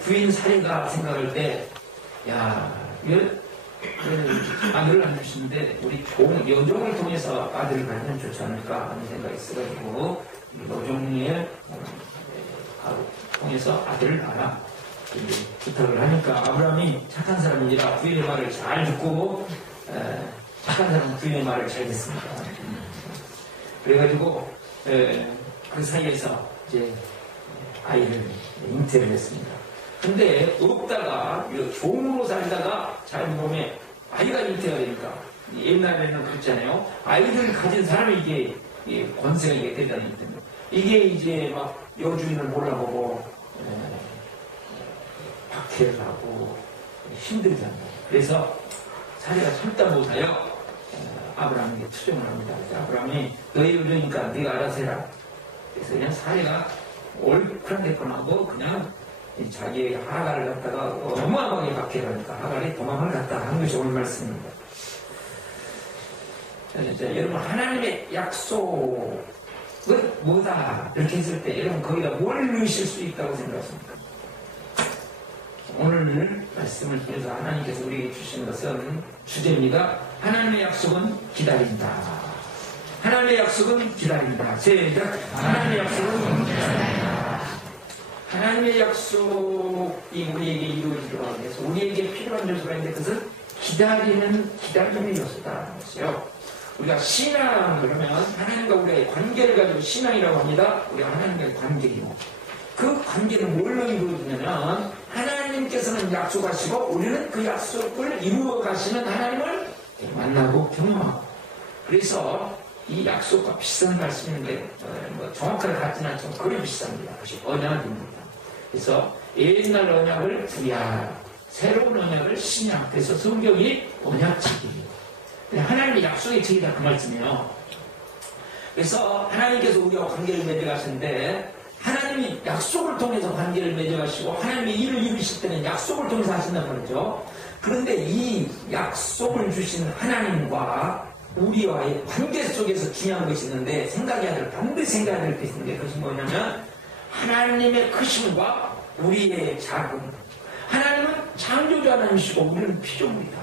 부인 사례가 생각할 때, 야, 아들을 안 주시는데 우리 여종을 통해서 아들을 갖으면 좋지 않을까 하는 생각이 있어가지고 여종을 통해서 아들을 낳아 부탁을 하니까 아브라함이 착한 사람이라 부인의 말을 잘 듣고 착한 사람은 부인의 말을 잘 듣습니다. 그래가지고 그 사이에서 이제 아이를 잉태를 했습니다. 근데 없다가 종으로 살다가 잘 보면 아이가 잉태가 되니까 옛날에는 그랬잖아요. 아이를 가진 사람이 이게 권세가 이게 대단히 때문에 이게 이제 막 여주인을 몰라보고 박해를 하고 힘들잖아요. 그래서 사례가 참다 못하여 아브라함에게 투정을 합니다. 아브라함이 너희 여주니까 네가 알아서 해라. 그래서 그냥 사례가 얼큰한 대꾸하고 그냥 자기의 하갈을 갖다가 어마어마하게 박해를 하니까 하갈이 도망을 갔다 하는 것이 오늘 말씀입니다. 자, 여러분 하나님의 약속은 뭐다 이렇게 했을 때 여러분 거기다 뭘 넣으실 수 있다고 생각하십니까? 오늘 말씀을 통해서 하나님께서 우리에게 주신 것은 주제입니다. 하나님의 약속은 기다린다. 하나님의 약속은 기다린다. 시작. 하나님의 약속은 기다린다. 하나님의 약속이 우리에게 이루어지도록 하기 위해서 우리에게 필요한 요소가 있는데 그것은 기다림의 요소다. 그렇죠? 우리가 신앙 그러면 하나님과 우리의 관계를 가지고 신앙이라고 합니다. 우리가 하나님과의 관계이고 그 관계는 뭘로 이루어지냐면 하나님께서는 약속하시고 우리는 그 약속을 이루어 가시는 하나님을 만나고 경험하고 그래서 이 약속과 비슷한 말씀인데 정확하게 같지는 않지만 거의 비슷합니다. 그것이 언약입니다. 그래서 옛날 언약을 구약, 새로운 언약을 신약. 그래서 성경이 언약책이에요. 하나님의 약속의 책이다 그 말씀이에요. 그래서 하나님께서 우리와 관계를 맺어가시는데 하나님이 약속을 통해서 관계를 맺어가시고 하나님이 일을 이루실 때는 약속을 통해서 하신단 말이죠. 그런데 이 약속을 주신 하나님과 우리와의 관계 속에서 중요한 것이 있는데 반드시 생각해야 될 것이 있는데 그것이 뭐냐면 하나님의 크심과 우리의 작음. 하나님은 창조주 하나님이시고 우리는 피조물이다.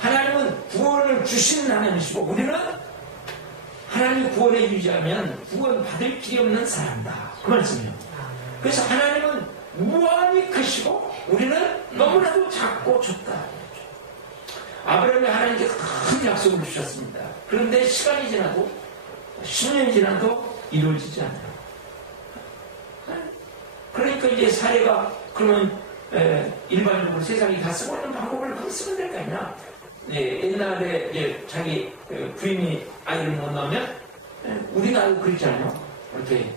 하나님은 구원을 주시는 하나님이시고 우리는 하나님이 구원을 유지하면 구원 받을 길이 없는 사람이다. 그 말씀이에요. 그래서 하나님은 무한히 크시고 우리는 너무나도 작고 좁다. 아브라함이 하나님께서 큰 약속을 주셨습니다. 그런데 시간이 지나도 10년이 지나도 이루어지지 않아요. 그러니까 이제 사례가 그러면 일반적으로 세상이 다 쓰고 있는 방법을 그렇게 쓰면 될 거 아니냐. 옛날에 이제 자기 부인이 아이를 못 낳으면 우리나라도 그랬잖아요. 이렇게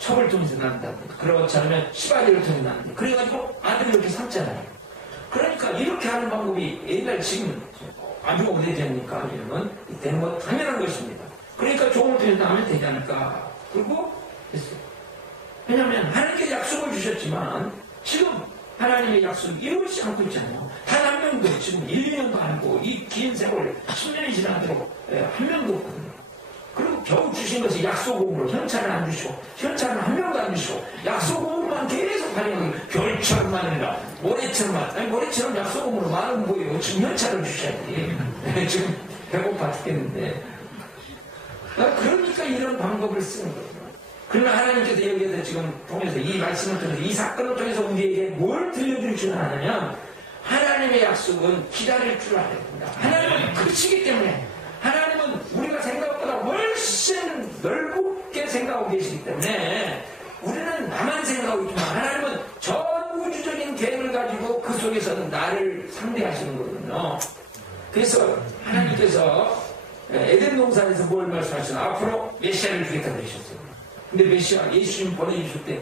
첩을 통해서 낳는다. 그렇지 않으면 시바리를 통해서 낳는다. 그래가지고 아들을 이렇게 삼잖아요. 그러니까 이렇게 하는 방법이 옛날 지금 아주 오래전이니까 이러면 이때는 뭐 당연한 것입니다. 그러니까 종을 통해서 하면 되지 않을까. 그리고 됐어요. 왜냐하면 하나님께 약속을 주셨지만 지금 하나님의 약속이 이루어지지 않고 있잖아요. 단 한 명도 지금 1, 2년도 아니고 이 긴 세월 10년이 지나도록 한 명도 없거든요. 그리고 겨우 주신 것이 약속으로 현찰은 안 주시고 현찰은 한 명도 안 주시고 약속으로만 계속 발행하고 별처럼만 아니라 모래처럼만 아니 모래처럼 약속으로 말은 뭐예요. 지금 현찰을 주셔야 돼. 지금 배고파 죽겠는데 그러니까 이런 방법을 쓰는 거예요. 그러나 하나님께서 여기에서 지금 통해서 이 말씀을 통해서 이 사건을 통해서 우리에게 뭘 들려줄 줄 아느냐 하나님의 약속은 기다릴 줄 알아야 됩니다. 하나님은 크시기 때문에 하나님은 우리가 생각보다 훨씬 넓게 생각하고 계시기 때문에 우리는 나만 생각하고 있지만 하나님은 전 우주적인 계획을 가지고 그 속에서는 나를 상대하시는 거거든요. 그래서 하나님께서 에덴 동산에서 뭘 말씀하셨어요? 앞으로 메시아를 주겠다고 하셨어요. 근데 메시아 예수님 보내주실 때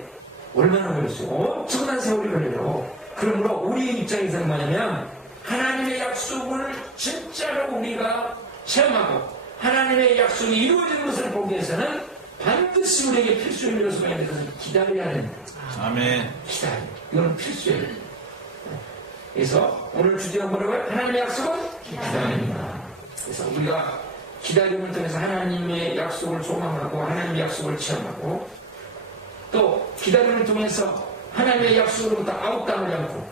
얼마나 걸렸어요? 엄청난 세월이 걸려요. 그러므로 우리 입장에서는 뭐냐면 하나님의 약속을 진짜로 우리가 체험하고 하나님의 약속이 이루어지는 것을 보기 위해서는 반드시 우리에게 필수인 요소가 있는 것은 기다려야 됩니다. 아멘. 기다려. 이건 필수예요. 그래서 오늘 주제가 뭐라고요? 하나님의 약속은 기다립니다. 그래서 우리가 기다림을 통해서 하나님의 약속을 소망하고 하나님의 약속을 체험하고 또 기다림을 통해서 하나님의 약속으로부터 아웃당하지 않고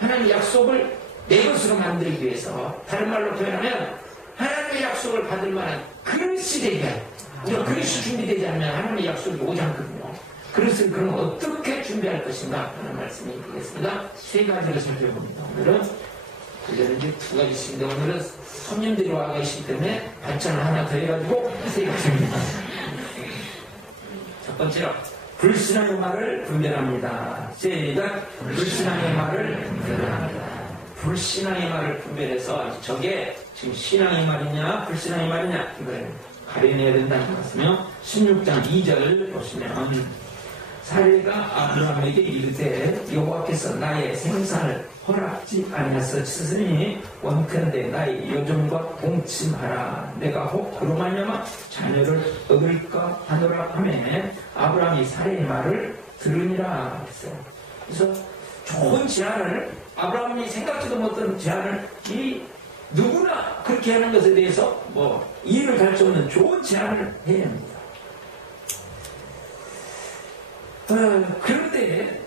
하나님의 약속을 내 것으로 만들기 위해서, 다른 말로 표현하면 하나님의 약속을 받을 만한 그릇이 되게, 우리가 그릇이 준비되지 않으면 하나님의 약속이 오지 않거든요. 그릇을 그럼 어떻게 준비할 것인가 하는 말씀이 되겠습니다. 세 가지를 살펴봅니다. 오늘은 이제 두 가지씩인데, 오늘은 손님들이 와 계시기 때문에 반찬을 하나 더 해가지고 세 가지입니다. 첫 번째로 불신앙의 말을 분별합니다. 시작. 불신앙의 말을 분별합니다. 불신앙의 말을 분별해서 저게 지금 신앙의 말이냐 불신앙의 말이냐 이걸 가려내야 된다는 말씀이요. 16장 2절 보시면, 사례가 아브라함에게 이르되 여호와께서 나의 생산을 허락지 아니하셨으니 원컨대 나의 여종과 동침하라. 내가 혹 그로 말미암아 자녀를 얻을까 하노라 하매 아브라함이 사례의 말을 들으니라 했어요. 그래서 좋은 제안을, 아브라함이 생각지도 못한 제안을 이 누구나 그렇게 하는 것에 대해서 이해를 갈 수 없는 좋은 제안을 해야 합니다. 그런데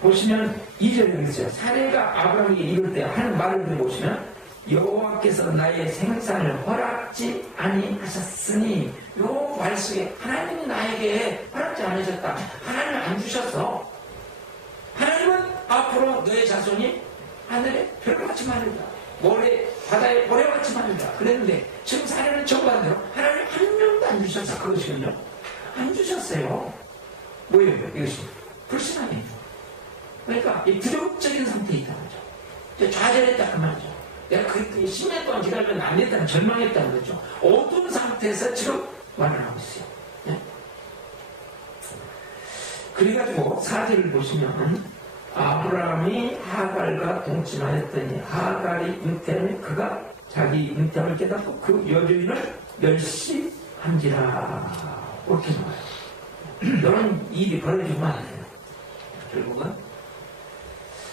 보시면 2절에 그러죠. 사례가 아브라함에게 이럴 때 하는 말을 들어보시면, 여호와께서 나의 생산을 허락지 아니하셨으니, 요 말 속에 하나님이 나에게 허락지 않으셨다, 하나님은 안 주셨어. 하나님은 앞으로 너의 자손이 하늘에 별같이 많으리라, 바다에 모래같이 많으리라 그랬는데, 지금 사례는 정반대로 하나님 한 명도 안 주셨어. 그것이군요. 안 주셨어요. 뭐예요? 이것이 불신앙이에요. 그러니까 이 부정적인 상태에 있다는 거죠. 좌절했다 그 말이죠. 내가 그 10년 동안 기다리면 안 됐다는, 절망했다는 거죠. 어두운 상태에서 지금 말을 하고 있어요. 네? 그래가지고 4절을 보시면, 아브라함이 하갈과 동침하였더니 하갈이 잉태하니 그가 자기 잉태함을 깨닫고 그 여주인을 멸시한지라. 이렇게 나와요. 이런 일이 벌어지면 안 돼요. 결국은.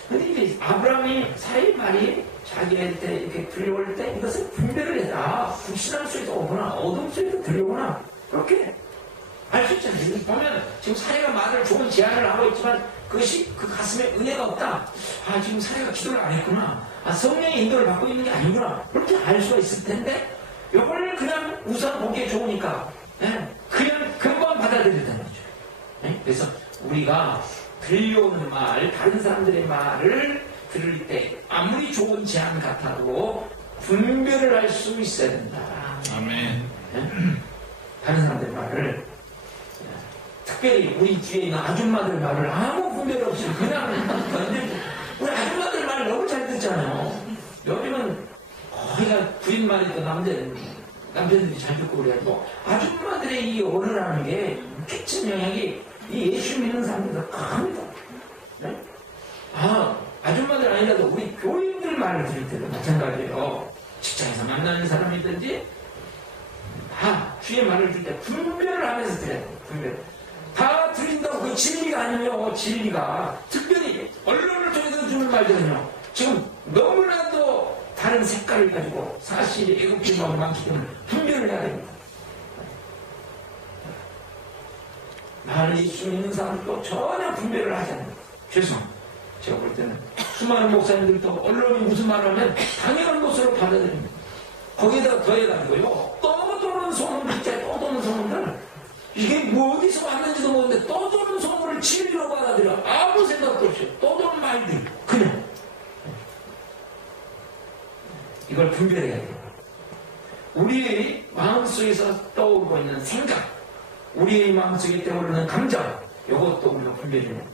근데 이제 아브라함이 사의 말이 자기한테 이렇게 들려올 때 이것을 분별을 해라. 불신앙 소리도 오거나 어둠 소리도 들려오거나 그렇게 알 수 있잖아요. 보면 지금 사례가 말을 좋은 제안을 하고 있지만 그것이 그 가슴에 은혜가 없다. 지금 사례가 기도를 안 했구나. 성령의 인도를 받고 있는 게 아니구나. 그렇게 알 수가 있을 텐데, 이걸 그냥 우선 보기에 좋으니까 그냥 금방 받아들였다는 거죠. 그래서 우리가 들려오는 말, 다른 사람들의 말을 들을 때 아무리 좋은 제안 같아도 분별을 할 수 있어야 된다. 아멘. 다른 사람들의 말을, 특별히 우리 뒤에 있는 아줌마들 말을 아무 분별 없이 그냥 우리 아줌마들 말을 너무 잘 듣잖아요. 요즘은 거의 다 부인 말이 또 남편들이 잘 듣고 그래가지고 아줌마들의 이 언어라는 게 끼친 영향이 이 예수 믿는 사람들도 큽니다. 네? 아줌마들 아니라도 우리 교인들 말을 들을 때도 마찬가지예요. 직장에서 만나는 사람이든지 다 주의 말을 들을 때 분별을 하면서 들어야 돼요. 분별. 다 들린다고 그 진리가 아니에요. 진리가. 특별히 언론을 통해서 주는 말들은요, 지금 너무나도 다른 색깔을 가지고 사실이 애국적인 마음이 많기 때문에 분별을 해야 됩니다. 나는 예수 믿는 사람도 전혀 분별을 하지 않는 거예요. 죄송합니다. 제가 볼 때는 수많은 목사님들도 언론이 무슨 말을 하면 당연한 것으로 받아들입니다. 거기에다가 더해가지고요, 떠도는 소문들 있잖아요. 떠도는 소문들, 이게 뭐 어디서 왔는지도 모르는데 떠도는 소문을 진리로 받아들여. 아무 생각도 없이 떠도는 말들 그냥 이걸 분별해야 돼요. 우리의 마음속에서 떠오르고 있는 생각, 우리의 마음속에 떠오르는 감정, 이것도 우리가 분별해야 됩니다.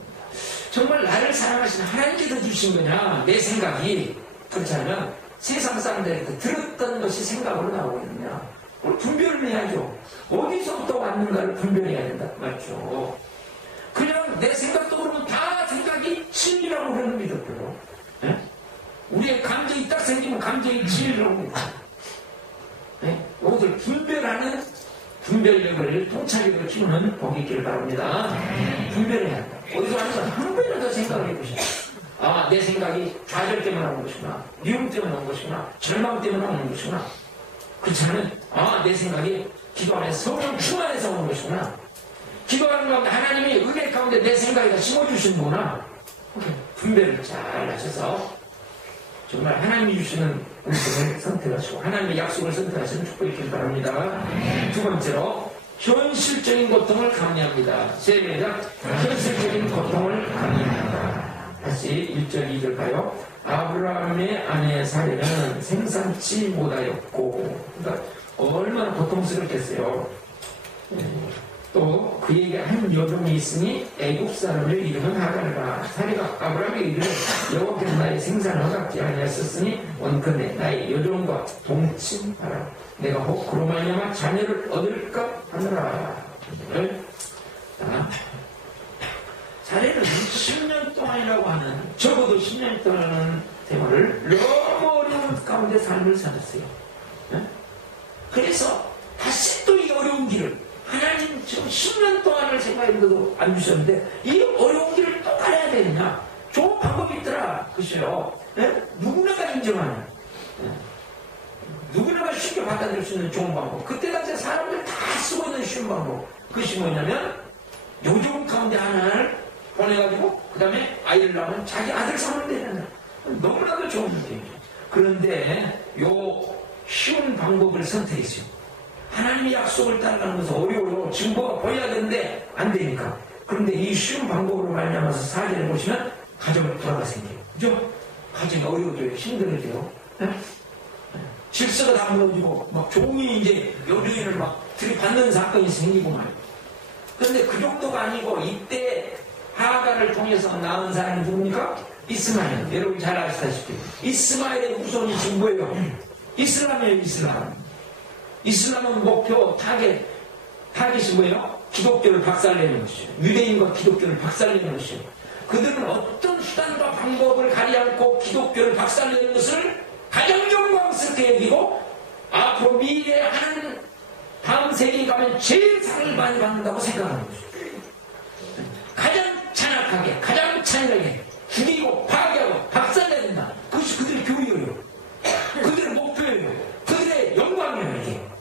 정말 나를 사랑하시는 하나님께서 주신 거냐, 내 생각이 그렇지 않으면 세상 사람들한테 들었던 것이 생각으로 나오고 있느냐, 그걸 분별을 해야죠. 어디서부터 왔는가를 분별해야 된다 맞죠. 그냥 내 생각도 그러면 다 생각이 진리라고 그러는 믿었고요. 우리의 감정이 딱 생기면 감정이 진리라고 믿어요. 이것을 분별하는 분별력을, 통찰력을 키우는 복이 있기를 바랍니다. 분별해야 한다. 어디서 왔는가 한 번이라도 더 생각을 해보시죠. 내 생각이 좌절 때문에 오는 것이구나, 미움 때문에 오는 것이구나, 절망 때문에 오는 것이구나. 그렇지 않으면 내 생각이 기도 안에서 성령 충만해서 오는 것이구나. 기도하는 가운데 하나님이 은혜 가운데 내 생각에다 심어주시는구나. 분별을 잘 하셔서 정말 하나님이 주시는 은총을 선택하시고 하나님의 약속을 선택하시는 축복이 있길 바랍니다. 두 번째로 현실적인 고통을 감내합니다. 시작. 현실적인 고통을 감내합니다. 다시 1절 2절 가요. 아브라함의 아내 사례는 생산치 못하였고, 그러니까 얼마나 고통스럽겠어요. 또 그에게 한 여종이 있으니 애국 사람을 이름은 하갈이라. 사례가 아브라함에게 이르되 여호와께서 나의 생산을 허락지 아니하셨으니 원컨대 나의 여종과 동침하라. 내가 혹 그로 말미암아 자녀를 얻을까 하느라. 사례는 10년 동안이라고 하는, 적어도 10년 동안은 생활을 너무 어려운 가운데 삶을 살았어요. 그래서 다시 또 이 어려운 길을, 하나님 지금 10년 동안을 생각했는데도 안 주셨는데 이 어려운 길을 또 가야 되느냐? 좋은 방법이 있더라. 그것이요. 누구나가 인정하는, 누구나가 쉽게 받아들일 수 있는 좋은 방법. 그때 당시 사람들 다 쓰고 있는 쉬운 방법. 그것이 뭐냐면 요즘 가운데 하나를 보내가지고 그 다음에 아이를 낳으면 자기 아들 삼으면 되는, 너무나도 좋은 문제죠. 그런데 요 쉬운 방법을 선택했어요. 하나님의 약속을 따라가는 것은 어려워요. 지금 뭐가 보여야 되는데 안 되니까. 그런데 이 쉬운 방법으로 말미암아서 사례를 보시면 가정을 돌아가 생겨요. 그죠? 가정이 어려워져요. 힘들어져요. 질서가 다 무너지고 막 종이 이제 여주인을 막 들이받는 사건이 생기고 말이에요. 그런데 그 정도가 아니고 이때 하갈을 통해서 낳은 사람이 누굽니까? 이스마엘. 여러분 잘 아시다시피 이스마엘의 후손이 지금 뭐예요? 이슬람이에요. 이슬람은 목표 타겟이 뭐예요? 기독교를 박살내는 것이에요. 유대인과 기독교를 박살내는 것이에요. 그들은 어떤 수단과 방법을 가리 않고 기독교를 박살내는 것을 가장 영광스럽게 여기고 앞으로 미래에 하는 다음 세기에 가면 제일 상을 많이 받는다고 생각하는 것이에요. 가장 잔악하게, 가장 잔인하게 죽이고 파괴하고 박살내는다. 그것이 그들의 교육이에요. 그들의 목표예요. 그들의 영광이에요.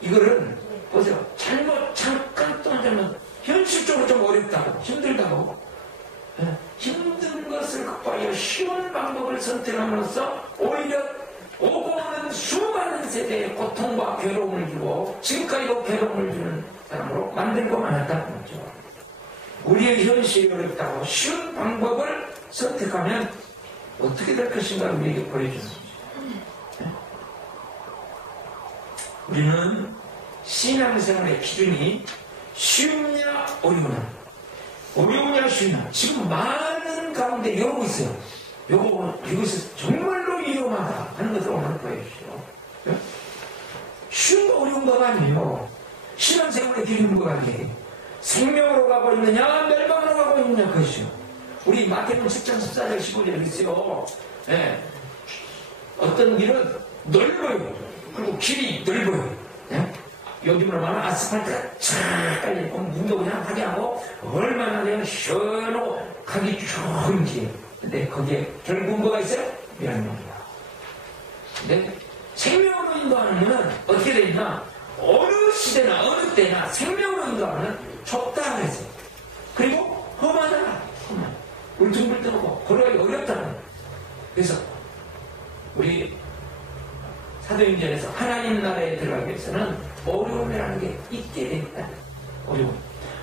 이거를 보세요. 잠깐 동안 잘못, 현실적으로 좀 어렵다고, 힘들다고. 힘든 것을 극복하여 쉬운 방법을 선택함으로써 오히려 오고 오는 수많은 세대의 고통과 괴로움을 주고 지금까지도 괴로움을 주는 사람으로 만들고 말았다는 거죠. 우리의 현실이 어렵다고 쉬운 방법을 선택하면 어떻게 될 것인가 우리에게 보여주는 거죠. 우리는 신앙생활의 기준이 쉬우냐 어려우냐 쉬우냐. 지금 많은 가운데 이러고 있어요. 이것이 정말로 위험하다 하는 것을 오늘 보여주시오. 쉬운 거 어려운 거가 아니에요. 신앙생활의 기준이 뭐가 아니에요. 생명으로 가고 있느냐 멸망으로 가고 있느냐 그것이요. 우리 마태복음 10장 14절 15절에 있어요. 어떤 길은 넓어요. 그리고 길이 넓어요. 요즘으로 말하면 아스팔트가 쫙 깔려있고 문도 그냥 하게 하고 얼마나 그냥 시원하고 가기 좋은 길. 근데 거기에 결국 뭐가 있어요? 멸망이야. 근데 생명으로 인도하는 것은 어떻게 되냐? 어느 시대나 어느 때나 생명으로 인도하는 좁다 그랬어요. 그리고 험하다. 울퉁불퉁하고 걸어가기 어렵다는 거예요. 그래서 우리 사도행전에서 하나님 나라에 들어가기 위해서는 어려움이라는 게 있게 되겠다. 어려움.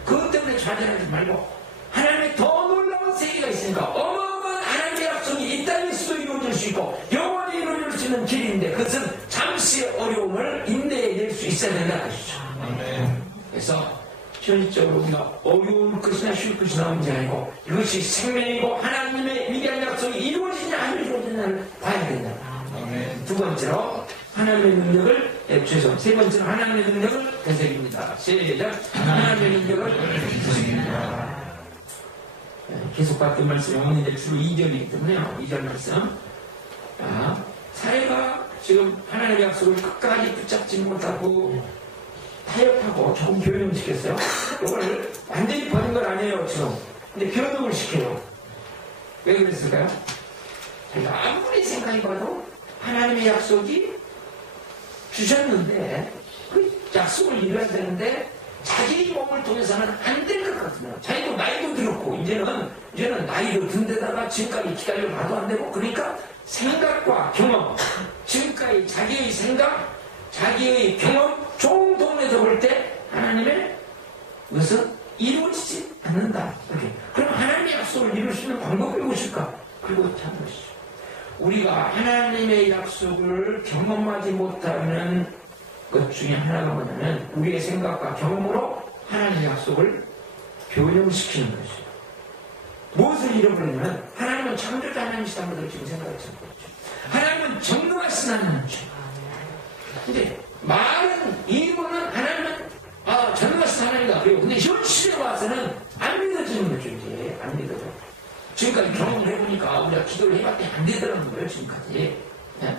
그것 때문에 좌절하지 말고 하나님의 더 놀라운 세계가 있으니까 어마어마한 하나님의 약속이 이 땅에서도 이루어질 수 있고 영원히 이루어질 수 있는 길인데 그것은 잠시의 어려움을 인내해낼 수 있어야 된다는 것이죠. 그래서 현실적으로 우리가 어려울 것이나 쉴 것이나 문제 아니고 이것이 생명이고 하나님의 위대한 약속이 이루어지냐 안 이루어지냐를 봐야 된다. 두 번째로 하나님의 능력을 세 번째로 하나님의 능력을 되새깁니다. 시작. 하나님의 능력을 되새깁니다. 계속 봤던 말씀이 어머니들 주로 2절이기 때문에요. 2절 말씀. 사례가 지금 하나님의 약속을 끝까지 붙잡지 못하고 타협하고 조금 변형을 시켰어요. 이걸 완전히 버린 건 아니에요 지금. 근데 변형을 시켜요. 왜 그랬을까요? 제가 아무리 생각해봐도 하나님의 약속이 주셨는데 그 약속을 이뤄야 되는데 자기 몸을 통해서는 안 될 것 같으면 자기도 나이도 들었고 이제는 나이도 든 데다가 지금까지 기다려봐도 안 되고 그러니까 생각과 경험 지금까지 자기의 생각 자기의 경험 좋은 동네에서 볼 때 하나님의 것은 이루어지지 않는다. 이렇게. 그럼 하나님의 약속을 이룰 수 있는 방법이 무엇일까? 그리고 참으시죠. 우리가 하나님의 약속을 경험하지 못하는 것 중에 하나가 뭐냐면 우리의 생각과 경험으로 하나님의 약속을 변형시키는 것이죠. 무엇을 잃어버리냐면 하나님은 창조자 하나님이시다는 것을 지금 생각하지 않죠. 하나님은 전능하신 하나님이죠. 근데 말은 이유는 하나님은 전능하신 하나님이다. 그리고 근데 현실에 와서는 안 믿어지는 거죠. 이제 안 믿어져. 지금까지 경험을 해보니까 우리가 기도를 해봤더니 안 되더라는 거예요. 지금까지. 네?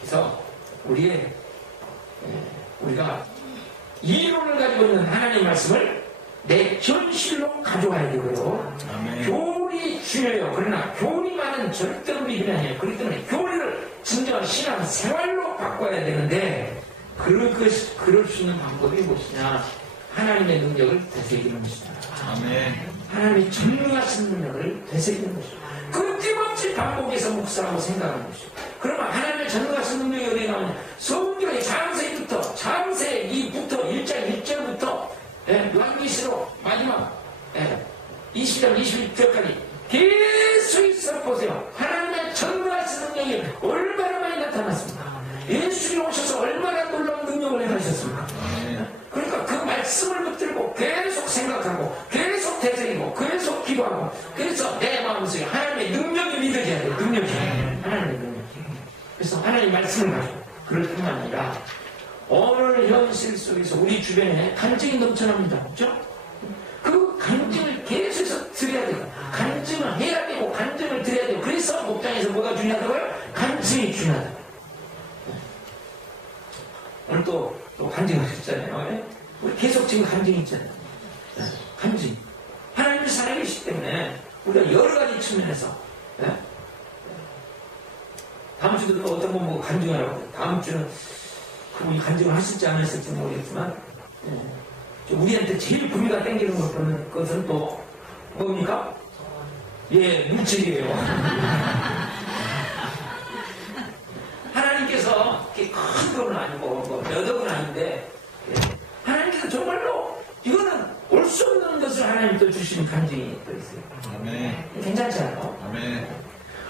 그래서 우리가 이론을 가지고 있는 하나님의 말씀을 내 현실로 가져와야 되고요. 아멘. 교훈이 중요해요. 그러나 교훈이만은 절대로 믿음이 아니에요. 그렇기 때문에 교훈을 진정한 신앙 생활로 바꿔야 되는데 그럴 수 있는 방법이 무엇이냐? 하나님의 능력을 되새기는 것이다. 아멘. 하나님의 전능하신 능력을 되새기는 것이다. 끊임없이 반복해서 묵상하고 생각하는 것이다. 그러면 하나님의 전능하신 능력이 어디에 나오냐? 성경의 창세기부터 1장 1절부터 요한계시록 마지막 20장 21절까지 계속 있어 보세요. 하나님의 전능하신 능력이 얼마나 많이 나타났습니까? 예수님이 오셔서 얼마나 놀라운 능력을 행하셨습니까? 그러니까 그 말씀을 붙들고 계속 생각하고 계속 되새기고 계속 기도하고 그래서 내 마음속에 하나님의 능력이 믿어져야 돼요. 능력이 하나님의 능력이. 그래서 하나님의 말씀을 가지고 그럴 뿐만 아니라 오늘 현실 속에서 우리 주변에 간증이 넘쳐납니다. 그렇죠? 그 간증을 계속해서 드려야 돼요. 간증을 해야 되고 간증을 드려야 돼요. 그래서 목장에서 뭐가 중요하다고요? 간증이 중요하다고요. 오늘 또 간증하셨잖아요. 우리 계속 지금 간증이 있잖아요. 간증. 하나님의 사랑이시기 때문에 우리가 여러 가지 측면에서 다음 주도 어떤 분 뭐 간증하라고 다음 주는 그분이 간증을 하실지 안 하실지 모르겠지만 우리한테 제일 분위기가 땡기는 것은 또 뭡니까? 물질이에요. 하나님께서 큰 돈은 아니고 몇 억은 아닌데 하나님께서 정말로 이거는 올 수 없는 것을 하나님 또 주시는 간증이 또 있어요. 아멘. 괜찮지 않아요? 아멘.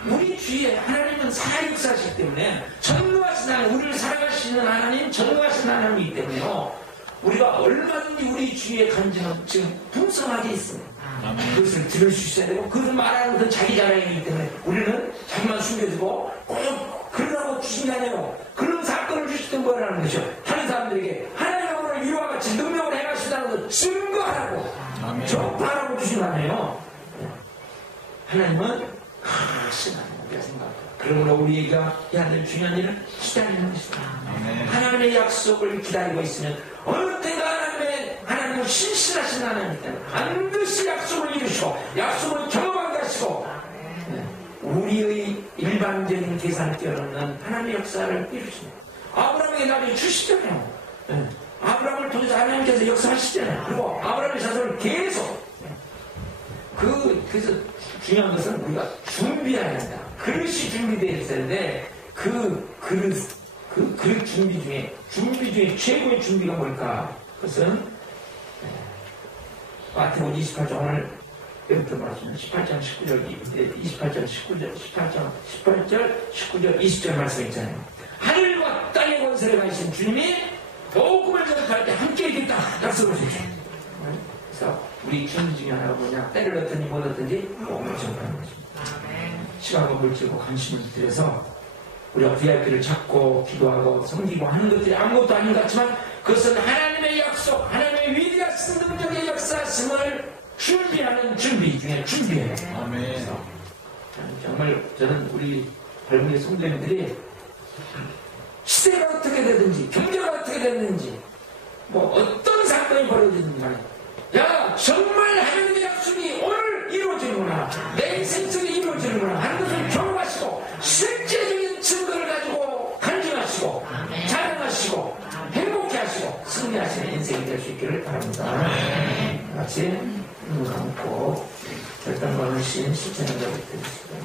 우리 주위에 하나님은 살아역사하시기 때문에 전능하신 하나님, 우리를 사랑하시는 하나님, 전능하신 하나님이기 때문에요. 우리가 얼마든지 우리 주위에 간증은 지금 풍성하게 있습니다. 그것을 들을 수 있어야 되고 그것을 말하는 것은 자기 자랑이기 때문에 우리는 자기만 숨겨주고 꼭 그러라고 주신 게 아니에요. 그런 사건을 주실 때 뭐라는 거죠? 다른 사람들에게 하나님의 오늘 이와 같이 능력을 행하신다는 것을 증거하라고 접하라고 주신 거 아니에요. 하나님은 크신 하나님이라 생각합니다. 그러므로 우리가 해야 될 중요한 일은 기다리는 것이다. 하나님의 약속을 기다리고 있으면 어느 때가 하나님은 신실하신 하나님이기 때문에 반드시 약속을 이루시고 약속을 경험하게 하시고 우리의 일반적인 계산을 뛰어넘는 하나님의 역사를 이루십니다. 아브라함에게 나중에 주시잖아요. 아브라함을 통해서 하나님께서 역사하시잖아요. 그리고 아브라함의 자손을 계속 그래서 중요한 것은 우리가 준비해야 한다. 그릇이 준비되어 있어야 되는데 그 그릇 준비 중에 최고의 준비가 뭘까? 그것은 마태복음 28장 오늘 여러분들 말씀은 18장 19절 19절 20절 말씀 있잖아요. 하늘과 땅의 권세를 가지신 주님이 복음을 전할 때 함께 있겠다 약속을 주시죠. 그래서 우리 준비 중에 하나가 뭐냐? 때를 얻든지 못 얻든지 복음을 전하는 것입니다. 시간과 물질과 관심을 들여서 우리가 VIP를 찾고 기도하고 섬기고 하는 것들이 아무것도 아닌 것 같지만 그것은 하나님의 약속, 하나님의 위대하신 능력의 역사심을 준비하는 준비 중에 준비예요. 그래서 정말 저는 우리 젊은 성도님들이 시대가 어떻게 되든지 경제가 어떻게 됐는지 뭐 어떤 사건이 벌어지든지 간에 야 정말 하나님의 약속이 오늘 이루어지는구나 내 인생 속에 이루어지는구나 하는 것을 경험하시고 실제적인 증거를 가지고 간증하시고 자랑하시고 행복해 하시고 승리하시는 인생이 될 수 있기를 바랍니다. 훨씬 실천한다고 드리시고요.